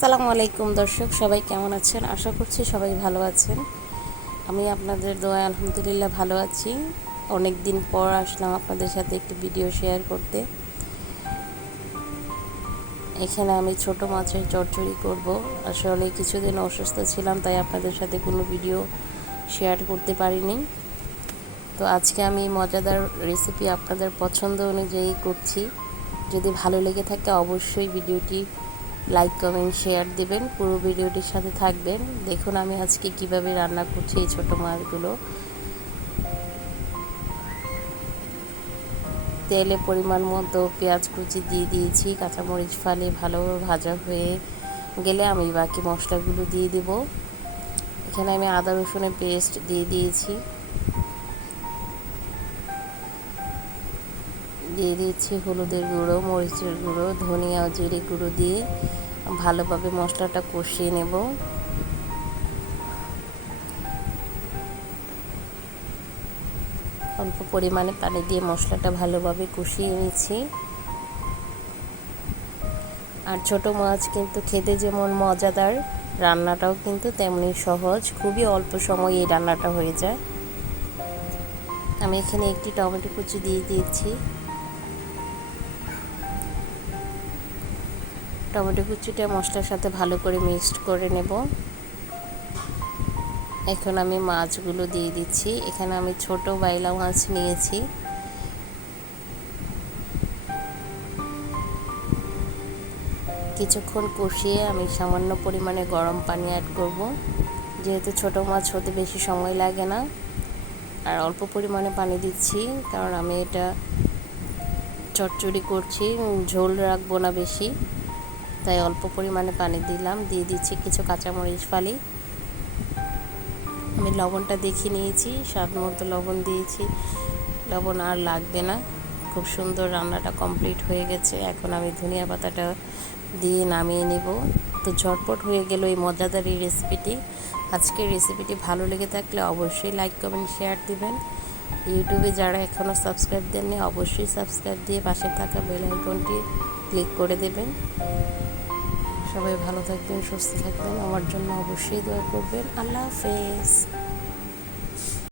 আসসালামু আলাইকুম দর্শক, সবাই কেমন আছেন? আশা করছি সবাই ভালো আছেন। আমি আপনাদের দোয়ায় আলহামদুলিল্লাহ ভালো আছি। অনেক দিন পর আসলাম আপনাদের সাথে একটি ভিডিও শেয়ার করতে। এখানে আমি ছোট মাছের চচ্চড়ি করব। আসলে কিছুদিন অসুস্থ ছিলাম, তাই আপনাদের সাথে কোনো ভিডিও শেয়ার করতে পারিনি। তো আজকে আমি মজাদার রেসিপি আপনাদের পছন্দ অনুযায়ী করছি। যদি ভালো লেগে থাকে অবশ্যই ভিডিওটি লাইক কমেন্ট শেয়ার দেবেন, পুরো ভিডিওটির সাথে থাকবেন। দেখুন আমি আজকে কিভাবে রান্না করছি এই ছোট মাছগুলো। তেলে পরিমাণ মতো পেঁয়াজ কুচি দিয়ে দিয়েছি, কাঁচামরিচ ফালি ভালোভাবে ভাজা হয়ে গেলে আমি বাকি মশলাগুলো দিয়ে দেব। এখানে আমি আদা রসুনের পেস্ট দিয়ে দিয়েছি, দিয়ে দিয়েছি হলুদের গুঁড়ো, মরিচের গুঁড়ো, ধনিয়া ও জিরে গুঁড়ো দিয়ে ভালোভাবে মশলাটা কষিয়ে নেব। অল্প পরিমাণে পানি দিয়ে মশলাটা ভালোভাবে কষিয়ে নিচ্ছি। আর ছোট মাছ কিন্তু খেতে যেমন মজাদার, রান্নাটাও কিন্তু তেমনি সহজ। খুবই অল্প সময়ে এই রান্নাটা হয়ে যায়। আমি এখানে একটি টমেটো কুচি দিয়ে দিয়েছি। টমেটো কুচিটা মশলার সাথে ভালো করে মিক্সড করে নেব। এখন আমি মাছগুলো দিয়ে দিচ্ছি। এখানে আমি ছোট বাইলা মাছ নিয়েছি। কিছুক্ষণ কষিয়ে আমি সামান্য পরিমাণে গরম পানি অ্যাড করব। যেহেতু ছোট মাছ হতে বেশি সময় লাগে না, আর অল্প পরিমাণে পানি দিচ্ছি কারণ আমি এটা চচ্চড়ি করছি, ঝোল রাখবো না বেশি, তাই অল্প পরিমাণে পানি দিলাম। দিয়ে দিচ্ছি কিছু কাঁচামরিচ ফালি। আমি লবণটা দেখে নিয়েছি, স্বাদ মতো লবণ দিয়েছি, লবণ আর লাগবে না। খুব সুন্দর রান্নাটা কমপ্লিট হয়ে গেছে। এখন আমি ধনিয়া পাতাটা দিয়ে নামিয়ে নেব। তো ঝটপট হয়ে গেল এই মজাদার এই রেসিপিটি। আজকের রেসিপিটি ভালো লেগে থাকলে অবশ্যই লাইক কমেন্ট শেয়ার দিবেন। ইউটিউবে যারা এখনও সাবস্ক্রাইব দেননি অবশ্যই সাবস্ক্রাইব দিয়ে পাশে থাকা বেল আইকনটি ক্লিক করে দেবেন। সবাই ভালো থাকবেন, সুস্থ থাকবেন, আমার জন্য অবশ্যই দোয়া করবেন। আল্লাহ হাফেজ।